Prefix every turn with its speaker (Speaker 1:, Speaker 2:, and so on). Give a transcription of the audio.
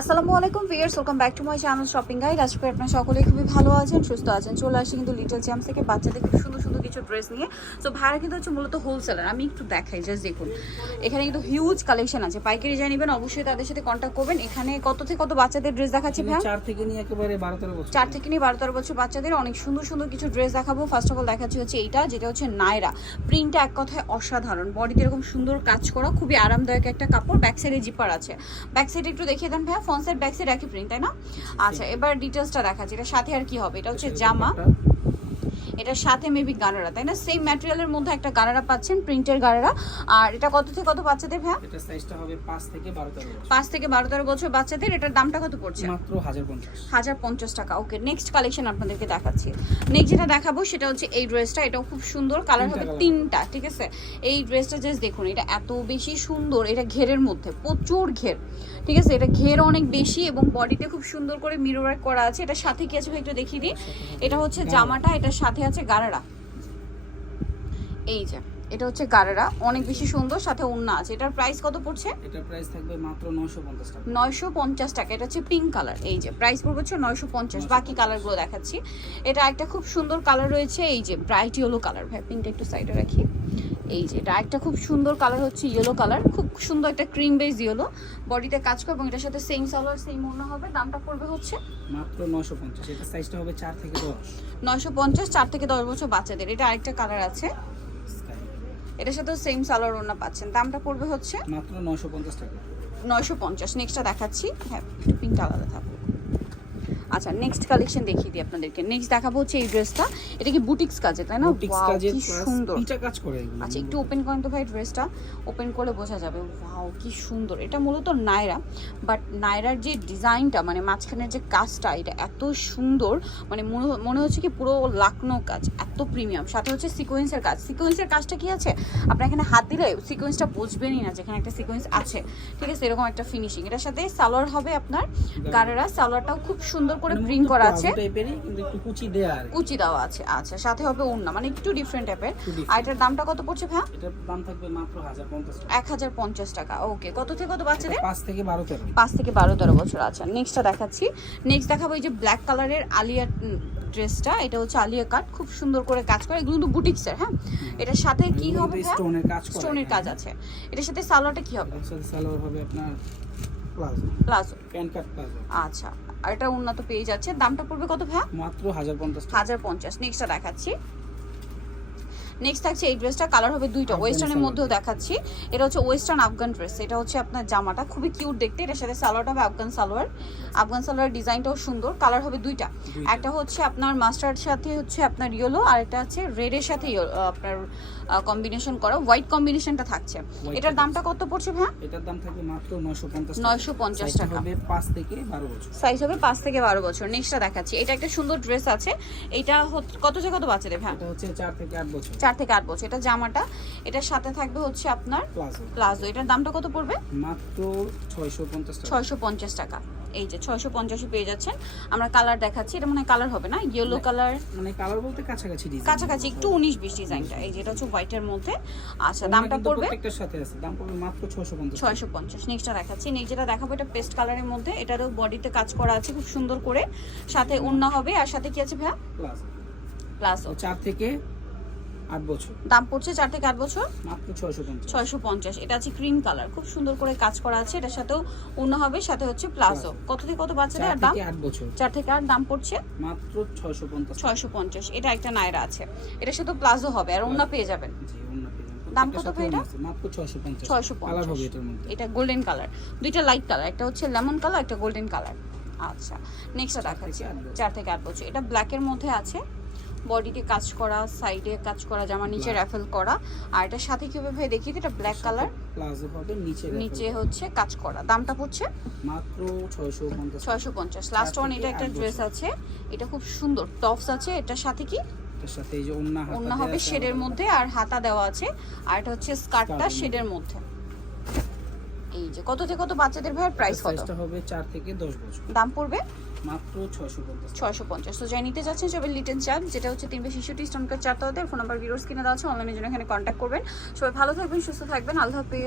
Speaker 1: আসসালামু আলাইকুম viewers welcome back to my channel shopping guide. আজকে আপনারা সকলেই খুবই ভালো আছেন সুস্থ আছেন। চলে আসি কিন্তু লিটল চ্যাম্পস থেকে বাচ্চাদের খুব সুন্দর সুন্দর কিছু ড্রেস নিয়ে। সো ভাড়া কিন্তু হচ্ছে মূলত হোলসেলার আমি একটু দেখাই জাস্ট দেখুন। এখানে কিন্তু হিউজ কালেকশন আছে। পাইকারি যা নেবেন অবশ্যই তাদের সাথে কন্ট্যাক্ট করবেন। এখানে কত থেকে কত বাচ্চাদের ড্রেস দেখাচ্ছি ভাই
Speaker 2: চার থেকে নিয়ে একেবারে বারো তেরো বছর।
Speaker 1: চার থেকে নিয়ে বারো তেরো বছর বাচ্চাদের অনেক সুন্দর সুন্দর কিছু ড্রেস দেখাবো। ফার্স্ট অফ অল দেখাচ্ছি হচ্ছে এইটা যেটা হচ্ছে নায়রা প্রিন্টটা এক কথায় অসাধারণ। বডিতে এরকম সুন্দর কাজ করা খুবই আরামদায়ক একটা কাপড়। ব্যাক সাইডে জিপার আছে। ব্যাক সাইডে একটু দেখিয়ে দেন ভাইয়া। সাইড ব্যাক সাইড একই প্রিন্ট তাই না? আচ্ছা এবার ডিটেলসটা দেখাচ্ছি। এটা সাথে আর কি হবে? এটা হচ্ছে জামা। এটার সাথে মেবি গানারা তাই না? সেম ম্যাটেরিয়ালের মধ্যে একটা গানারা পাচ্ছেন প্রিন্টের গানারা। আর এটা কত থেকে কত বাচ্চাদের ভাইয়া?
Speaker 2: এটা সাইজটা হবে পাঁচ থেকে বারো তেরো বছর।
Speaker 1: পাঁচ থেকে বারো তেরো বছর বাচ্চাদের এটার দামটা কত পড়ছে?
Speaker 2: মাত্র হাজার পঞ্চাশ।
Speaker 1: হাজার পঞ্চাশ টাকা। ওকে নেক্সট কালেকশন আপনাদেরকে দেখাচ্ছি। নেক্সট যেটা দেখাবো সেটা হচ্ছে এই ড্রেসটা এটাও খুব সুন্দর। কালার হবে
Speaker 2: তিনটা
Speaker 1: ঠিক আছে? এই ড্রেসটা জাস্ট দেখুন এটা এত বেশি সুন্দর। এটা ঘেরের মধ্যে প্রচুর ঘের। ঠিক আছে? এটা ঘের অনেক বেশি এবং বডিতে খুব সুন্দর করে মিরর করা আছে। এটা সাথে কি আছে ভাই একটু দেখিয়ে দিই। এটা হচ্ছে জামাটা এটার সাথে আছে গারারা। এই যে এটা হচ্ছে গারারা। অনেক বেশি সুন্দর সাথে ওন্না আছে। এটার প্রাইস কত পড়ছে?
Speaker 2: এটার প্রাইস থাকবে মাত্র নয়শো পঞ্চাশ টাকা।
Speaker 1: নয়শো পঞ্চাশ টাকা। এটা হচ্ছে পিঙ্ক কালার এই যে প্রাইস পড়বে হচ্ছে নয়শো পঞ্চাশ। বাকি কালারগুলো দেখাচ্ছি। এটা একটা খুব সুন্দর কালার রয়েছে। এই যে ব্রাইট ইয়েলো কালার ভাই পিঙ্কটা একটু সাইডে রাখি। এই যে এটা একটা খুব সুন্দর কালার হচ্ছে ইয়েলো কালার খুব সুন্দর একটা ক্রিম বেস ইয়েলো বডিতে কাজ করবে এবং এটার সাথে সেম সালোয়ার সেম অন্য হবে। দামটা পড়বে হচ্ছে
Speaker 2: মাত্র নয়শো পঞ্চাশ। এটা সাইজটা হবে চার থেকে দশ।
Speaker 1: নয়শো পঞ্চাশ চার থেকে দশ বছর বাচ্চাদের। এটা আরেকটা কালার আছে। এটার সাথেও সেম সালোয়ার ওনা পাচ্ছেন। দামটা পড়বে হচ্ছে?
Speaker 2: মাত্র নয়শো পঞ্চাশ টাকা।
Speaker 1: নয়শো পঞ্চাশ। নেক্সটটা দেখাচ্ছি। হ্যাঁ পিঙ্ক আলাদা থাকবে আচ্ছা নেক্সট কালেকশন দেখিয়ে দিই আপনাদেরকে। নেক্সট দেখাবো হচ্ছে এই ড্রেসটা এটা কি বুটিক্স কাজে তাই না?
Speaker 2: কাজের
Speaker 1: কি সুন্দর।
Speaker 2: পিটা কাজ করে
Speaker 1: আচ্ছা একটু ওপেন করেন তো ভাই ড্রেসটা ওপেন করে বোঝা যাবে ওয়াও কি সুন্দর। এটা মূলত নায়রা বাট নায়রার যে ডিজাইনটা মানে মাঝখানের যে কাজটা এটা এত সুন্দর মানে মনে মনে হচ্ছে কি পুরো লাকনো কাজ এত প্রিমিয়াম সাথে হচ্ছে সিকোয়েন্সের কাজ। সিকোয়েন্সের কাজটা কি আছে? আপনার এখানে হাত দিলে সিকোয়েন্সটা বুঝবেনই না যেখানে একটা সিকোয়েন্স আছে। ঠিক আছে এরকম একটা ফিনিশিং এটার সাথে সালোয়ার হবে আপনার গারারা। সালোয়ারটাও খুব সুন্দর করে
Speaker 2: মানে
Speaker 1: প্রিন্ট করা আছে।
Speaker 2: কুচি দেয়া
Speaker 1: কুচি দেওয়া আছে আচ্ছা সাথে হবে ওড়না মানে একটু ডিফারেন্ট টাইপের আর এটার দামটা কত পড়ছে ভাই
Speaker 2: এটার দাম থাকবে মাত্র হাজার পঞ্চাশ টাকা
Speaker 1: ওকে কত থেকে কত বাচ্চাদের?
Speaker 2: এটা পাঁচ থেকে বারো তেরো।
Speaker 1: পাঁচ থেকে বারো তেরো বছর আচ্ছা নেক্সটটা দেখাচ্ছি। নেক্সট দেখাবো এই যে ব্ল্যাক কালারের আলিয়া ড্রেসটা এটা হচ্ছে আলিয়া কাট খুব সুন্দর করে কাজ করে এগুলো কিন্তু বুটিক্সের হ্যাঁ? এটার সাথে কি হবে
Speaker 2: স্টোনের কাজ করা
Speaker 1: স্টোনের কাজ আছে। এটার সাথে সালোয়ারটা কি হবে?
Speaker 2: সালোয়ার হবে আপনার palazzo.
Speaker 1: Palazzo.
Speaker 2: Pant cut palazzo.
Speaker 1: আচ্ছা। আর এটা উন্নত পেয়ে যাচ্ছে। দামটা পড়বে কত ভাই
Speaker 2: মাত্র হাজার পঞ্চাশ
Speaker 1: হাজার পঞ্চাশ। নেক্সটটা দেখাচ্ছি। নেক্সট থাকছে এই ড্রেসটা কালার হবে দুইটা। ওয়েস্টার্নের মধ্যেও দেখাচ্ছি। এটা হচ্ছে ওয়েস্টার্ন আফগান ড্রেস এটা হচ্ছে আপনার জামাটা। খুবই কিউট দেখতে। এটার সাথে সালোয়ারটা হবে আফগান সালোয়ার। আফগান সালোয়ার ডিজাইনটাও সুন্দর। কালার হবে দুইটা
Speaker 2: দুইটা।
Speaker 1: একটা হচ্ছে আপনার মাস্টার্ড সাথে হচ্ছে আপনার ইয়েলো আর একটা হচ্ছে রেডের সাথে আপনার কম্বিনেশন করা। হোয়াইট কম্বিনেশনটা থাকছে। এটার দামটা কত পড়ছে ভাই
Speaker 2: এটার দাম থাকবে মাত্র নয়শো পঞ্চাশ
Speaker 1: 950 টাকা।
Speaker 2: হবে পাঁচ থেকে বারো বছর।
Speaker 1: সাইজ হবে পাঁচ থেকে বারো বছর। নেক্সটটা দেখাচ্ছি। এটা একটা সুন্দর ড্রেস আছে। এটা কত থেকে কত বাচ্চাদের ভাই
Speaker 2: এটা হচ্ছে চার থেকে আট বছর।
Speaker 1: চার থেকে আট বছর। এটা জামাটা। এটার সাথে থাকবে হচ্ছে আপনার
Speaker 2: প্লাজো
Speaker 1: প্লাজো এটার দামটা কত পড়বে?
Speaker 2: মাত্র ছয়শো পঞ্চাশ টাকা।
Speaker 1: ছয়শো পঞ্চাশ টাকা। এই যে ছয়শো পঞ্চাশে পেয়ে যাচ্ছেন। আমরা কালার দেখাচ্ছি এটা মানে কালার হবে না? ইয়েলো কালার
Speaker 2: মানে কালার বলতে কাছাকাছি
Speaker 1: কাছাকাছি একটু উনিশ বিশ ডিজাইনটা এই যেটা হচ্ছে হোয়াইটের মধ্যে। আচ্ছা দামটা পড়বে?
Speaker 2: প্রত্যেকটার সাথে আছে। দাম পড়বে মাত্র ছয়শো পঞ্চাশ।
Speaker 1: ছয়শো পঞ্চাশ নেক্সটটা দেখাচ্ছি। নেক্সট যেটা দেখাবো এটা পেস্ট কালারের মধ্যে। এটারও বডিতে কাজ করা আছে খুব সুন্দর করে। সাথে ওড়না হবে। আর সাথে কি আছে ভাইয়া?
Speaker 2: প্লাস
Speaker 1: প্লাজো
Speaker 2: চার থেকে আট বছর।
Speaker 1: দাম পড়ছে চার থেকে আট বছর?
Speaker 2: মাত্র ছয়শো পঞ্চাশ।
Speaker 1: ছয়শো পঞ্চাশ। এটা আছে ক্রিম কালার খুব সুন্দর করে কাজ করা আছে। এটার সাথেও অন্য হবে সাথে হচ্ছে প্লাজো কত থেকে কত বাচ্চাদের আর দাম?
Speaker 2: আট বছর।
Speaker 1: চার থেকে আট দাম পড়ছে?
Speaker 2: মাত্র ছয়শো পঞ্চাশ।
Speaker 1: ছয়শো পঞ্চাশ। এটা একটা নায়রা আছে। এটার সাথে প্লাজো হবে আর অন্য পেয়ে যাবেন।
Speaker 2: জি অন্য
Speaker 1: দাম কত ভাই এটা?
Speaker 2: মাত্র ছয়শো পঞ্চাশ।
Speaker 1: ছয়শো
Speaker 2: কালার হবে এটার মধ্যে।
Speaker 1: এটা গোল্ডেন কালার দুইটা লাইট কালার একটা হচ্ছে লেমন কালার একটা গোল্ডেন কালার আচ্ছা। নেক্সটটা দেখাচ্ছি। চার থেকে আট বছর। এটা ব্ল্যাকের মধ্যে আছে। বডিতে কাজ করা সাইডে কাজ করা জামা নিচে. র্যাফেল করা। আর এটার সাথে কীভাবে ভাই দেখি এটা ব্ল্যাক কালার
Speaker 2: নিচে
Speaker 1: নিচে হচ্ছে কাজ করা। দামটা পড়ছে
Speaker 2: মাত্র ছয়শো পঞ্চাশ।
Speaker 1: ছয়শো পঞ্চাশ। লাস্ট
Speaker 2: চার
Speaker 1: ওয়ান এটা একটা ড্রেস আছে। এটা খুব সুন্দর। টপস আছে এটার সাথে কি?
Speaker 2: এটার সাথে এই যে অন্য
Speaker 1: অন্য হবে শেডের মধ্যে আর হাতা দেওয়া আছে। আর এটা হচ্ছে স্কার্টটা শেডের মধ্যে। এই যে কত থেকে কত বাচ্চাদের ভাইয়ের প্রাইস কত?
Speaker 2: হবে চার থেকে দশ বছর।
Speaker 1: দাম পড়বে?
Speaker 2: মাত্র ছয়শো পঞ্চাশ
Speaker 1: ছয়শো পঞ্চাশ। তো লিটেন যেটা হচ্ছে ফোন নাম্বার কিনে দেওয়া আছে জন্য এখানে কন্ট্যাক্ট করবেন। সবাই ভালো থাকবেন, সুস্থ থাকবেন, আল্লাহ হাফিজ।